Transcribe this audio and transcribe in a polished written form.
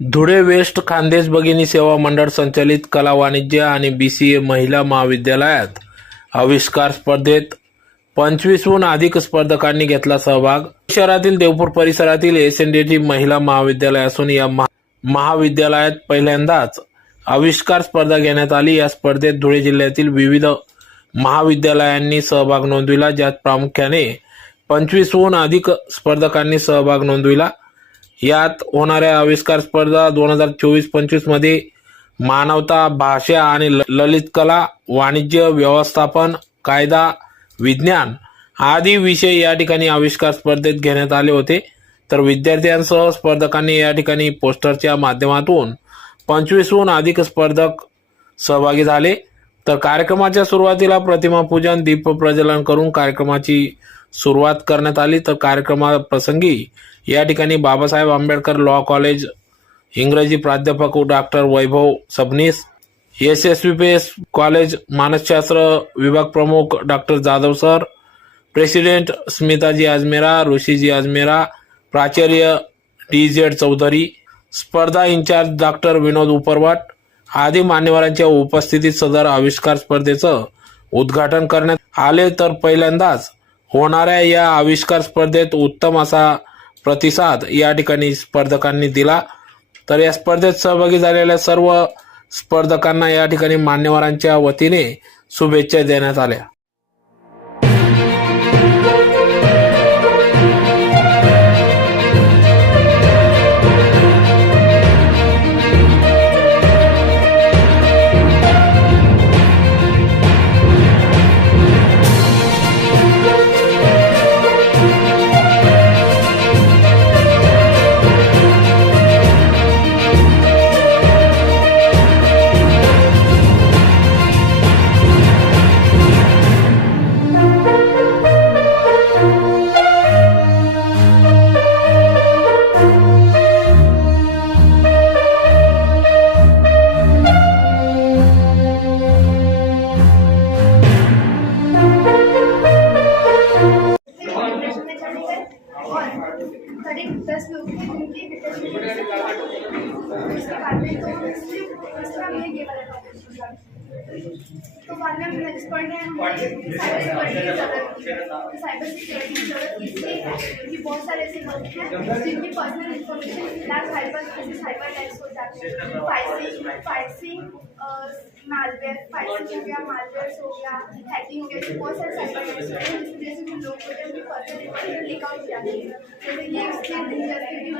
Dhule waste Khandesh भगिनी सेवा मंडळ संचालित कला वाणिज्य आणि BCA महिला महाविद्यालयात आविष्कार स्पर्धेत 25हून अधिक स्पर्धकांनी घेतला सहभाग। शहरातील देवपूर परिसरातील SNDT महिला महाविद्यालय असून या महाविद्यालयात पहिल्यांदाच आविष्कार स्पर्धा घेण्यात आली। या स्पर्धेत धुळे जिल्ह्यातील विविध महाविद्यालयांनी सहभाग नोंदविला, ज्यात प्रामुख्याने 25हून अधिक स्पर्धकांनी सहभाग नोंदविला। यात होणाऱ्या आविष्कार स्पर्धा 2024-25 मध्ये मानवता, भाषा आणि ललित कला, वाणिज्य, व्यवस्थापन, कायदा, विज्ञान आदी विषय या ठिकाणी आविष्कार स्पर्धेत घेण्यात आले होते। तर विद्यार्थ्यांसह स्पर्धकांनी या ठिकाणी पोस्टरच्या माध्यमातून 25हून अधिक स्पर्धक सहभागी झाले। तर कार्यक्रमाच्या सुरुवातीला प्रतिमा पूजन, दीप प्रज्वलन करून कार्यक्रमाची सुरुवात करण्यात आली। तर कार्यक्रमाप्रसंगी या ठिकाणी बाबासाहेब आंबेडकर लॉ कॉलेज इंग्रजी प्राध्यापक doctor Vaibhav Sabnis, SSVPS college मानसशास्त्र विभाग प्रमुख doctor Jadhav sir, president Smita ji Ajmera, Rishi ji Ajmera, प्राचार्य DZ चौधरी, स्पर्धा इंचार्ज डॉक्टर विनोद उपरवाट आदी मान्यवरांच्या उपस्थितीत सदर आविष्कार स्पर्धेचं उद्घाटन करण्यात आले। तर पहिल्यांदाच होणाऱ्या या आविष्कार स्पर्धेत उत्तम असा प्रतिसाद या ठिकाणी स्पर्धकांनी दिला। तर या स्पर्धेत सहभागी झालेल्या सर्व स्पर्धकांना या ठिकाणी मान्यवरांच्या वतीने शुभेच्छा देण्यात आल्या। करीब 10 लोग थे जिनकी तो बाद में हम एक्सपर्ट हैं, साइबर सिक्योरिटी की जरूरत इसलिए है क्योंकि बहुत सारे ऐसे लोग हैं जिनकी पर्सनल इंफॉर्मेशन साइबर अटैक्स हो जाते हैं। फाइसिंग मालवेयर हो गया, मालवेयर हो गया, हैकिंग हो गया, बहुत सारे साइबर अटैक्स होते हैं जिसकी वजह से जो लोग होते हैं उनकी पर्सनल इंफॉर्मेशन लीक आउट हो जाती है। जैसे ये